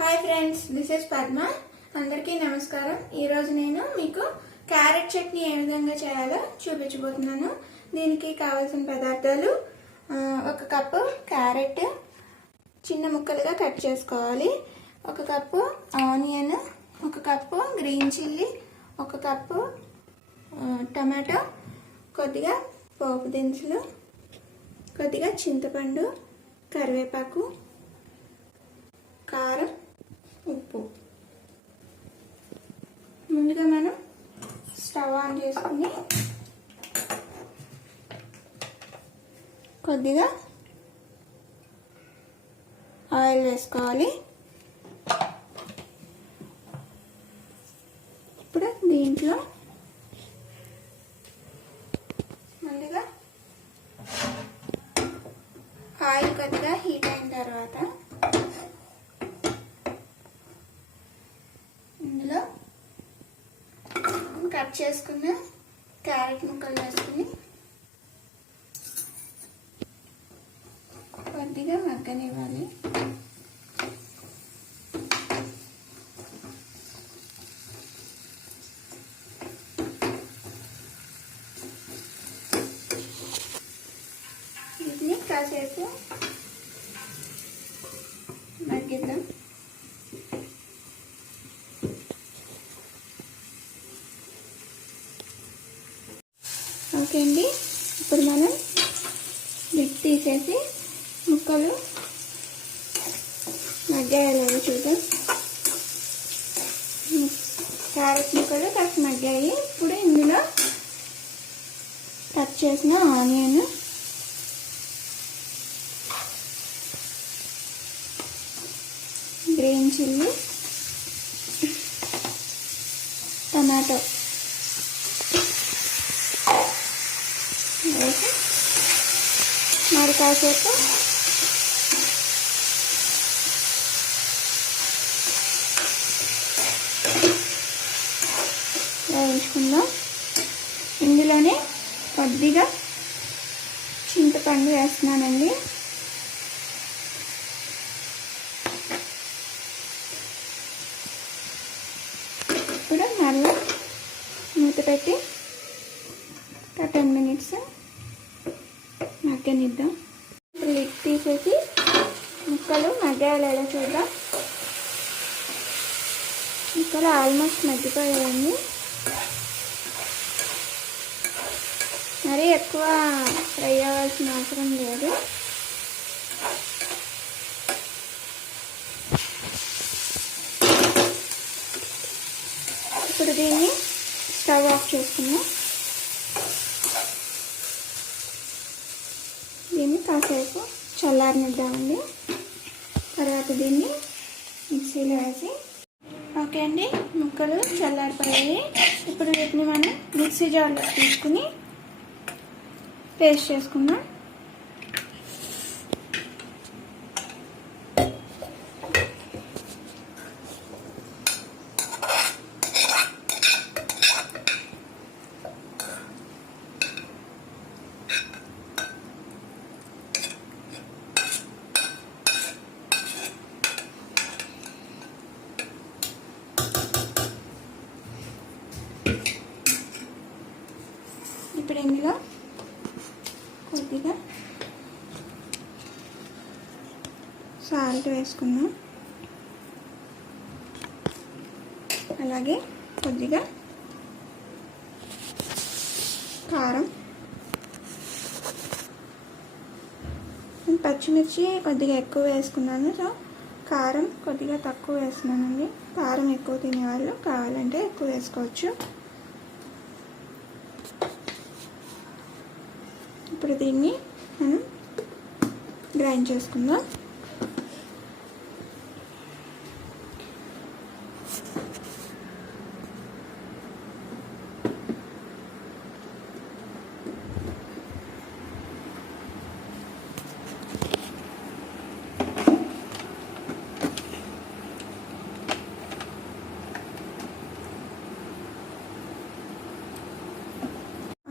Hi friends, this is Padma. అందరికీ నమస్కారం. ఈరోజు నేను మీకు క్యారెట్ చట్నీ ఏ విధంగా చేయాలో చూపించబోతున్నాను. దీనికి కావాల్సిన పదార్థాలు: ఒక కప్పు క్యారెట్ చిన్న ముక్కలుగా కట్ చేసుకోవాలి, ఒక కప్పు ఆనియన్, ఒక కప్పు గ్రీన్ చిల్లీ, ఒక కప్పు టమాటో, కొద్దిగా పోపు దినుసులు, కొద్దిగా చింతపండు, కరివేపాకు, కారం, ఉప్పు. ముందుగా మనం స్టవ్ ఆన్ చేసుకుని కొద్దిగా ఆయిల్ వేసుకోవాలి. ఇప్పుడు దీంట్లో ముందుగా ఆయిల్ కొద్దిగా హీట్ అయిన తర్వాత ఇందులో కట్ చేసుకున్న క్యారెట్ ముక్కలు వేసుకుని కొద్దిగా మగ్గనివ్వాలి. వీటిని కాసేపు మగ్గిద్దాం. ఓకే అండి, ఇప్పుడు మనం లిడ్ తీసేసి ముక్కలు మగ్గాయలేదో చూద్దాం. క్యారెట్ ముక్కలు కాస్త మగ్గాయి. ఇప్పుడు ఇందులో కట్ చేసిన ఆనియన్, గ్రీన్ చిల్లీ, టమాటో వేసి మరి కాసేపు వేయించుకుందాం. ఇందులోనే కొద్దిగా చింతపండు వేస్తున్నానండి. ఇప్పుడు మళ్ళీ మూత పెట్టి 10 మినిట్స్ మగ్గనిద్దాం. ఇప్పుడు లిడ్ తీసేసి ముక్కలు మగ్గాయలేదో చూద్దాం. ముక్కలు ఆల్మోస్ట్ మగ్గిపోయాయండి. మరీ ఎక్కువ ఫ్రై అవ్వాల్సిన అవసరం లేదు. ఇప్పుడు దీన్ని స్టవ్ ఆఫ్ చేసుకుందాం. దీన్ని కాసేపు చల్లారనిద్దామండి. తర్వాత దీన్ని మిక్సీలో వేసి. ఓకే అండి, ముక్కలు చల్లారిపోయాయి. ఇప్పుడు వీటిని మనం మిక్సీ జార్లో తీసుకుని పేస్ట్ చేసుకుందాం. ఇప్పుడు ఇందులో కొద్దిగా సాల్ట్ వేసుకుందాం, అలాగే కొద్దిగా కారం, పచ్చిమిర్చి కొద్దిగా ఎక్కువ వేసుకున్నాను, సో కారం కొద్దిగా తక్కువ వేస్తున్నానండి. కారం ఎక్కువ తినేవాళ్ళు కావాలంటే ఎక్కువ వేసుకోవచ్చు. ఇప్పుడు దీన్ని మనం గ్రైండ్ చేసుకుందాం.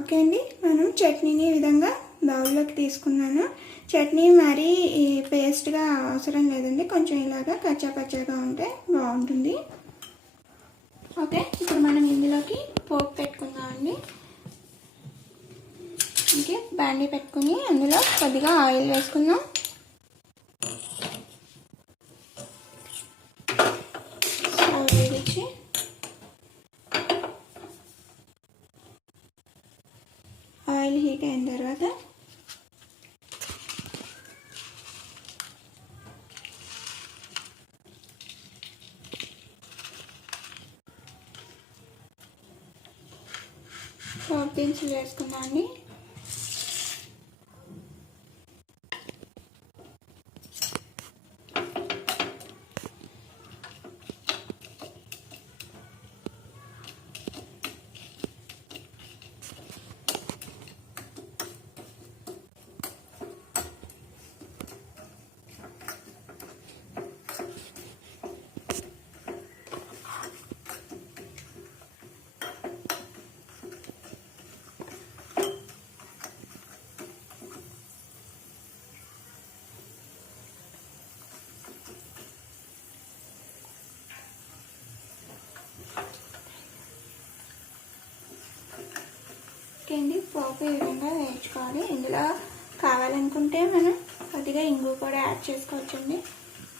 ఓకే అండి, మనం చట్నీని ఈ విధంగా బౌల్లోకి తీసుకున్నాను. చట్నీ మరీ పేస్ట్గా అవసరం లేదండి, కొంచెం ఇలాగా కచ్చా పచ్చగా ఉంటే బాగుంటుంది. ఓకే, ఇప్పుడు మనం ఇందులోకి పోపు పెట్టుకుందామండి. ఓకే, బాండీ పెట్టుకుని అందులో కొద్దిగా ఆయిల్ వేసుకుందాం. ఆయిల్ హీట్ అయిన తర్వాత పోపు దినుసులు వేసుకుందాం అండి. అండి, పోపు ఈ విధంగా వేయించుకోవాలి. ఇందులో కావాలనుకుంటే మనం కొద్దిగా ఇంగు కూడా యాడ్ చేసుకోవచ్చండి.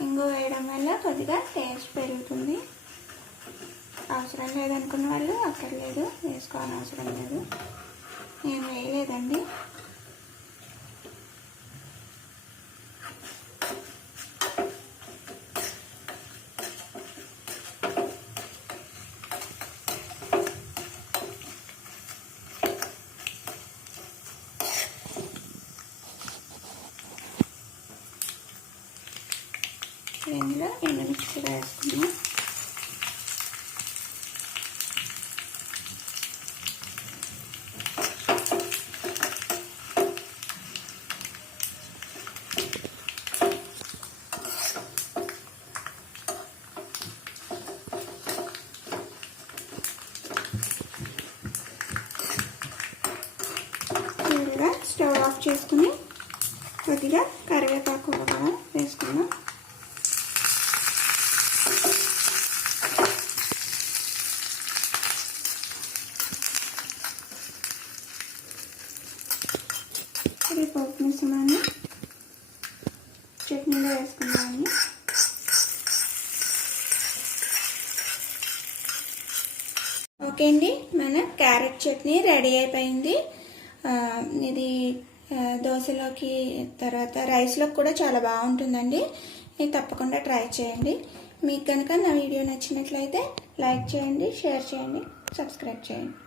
ఇంగు వేయడం వల్ల కొద్దిగా టేస్ట్ పెరుగుతుంది. అవసరం లేదనుకున్న వాళ్ళు అక్కర్లేదు, వేసుకోవాలని అవసరం లేదు. నేను వేయలేదండి. ఇందులో ఎండుమిర్చి కూడా వేసుకున్నాం. ఇలా స్టవ్ ఆఫ్ చేసుకుని కొద్దిగా కరివేపాకు కూడా వేసుకుందాం. ఇది పోపు మిశ్రమాన్ని చట్నీలో వేసుకుందామండి. ఓకే అండి, మన క్యారెట్ చట్నీ రెడీ అయిపోయింది. ఇది దోశలోకి తర్వాత రైస్లోకి కూడా చాలా బాగుంటుందండి. ఇది తప్పకుండా ట్రై చేయండి. మీకు కనుక నా వీడియో నచ్చినట్లయితే లైక్ చేయండి, షేర్ చేయండి, సబ్స్క్రైబ్ చేయండి.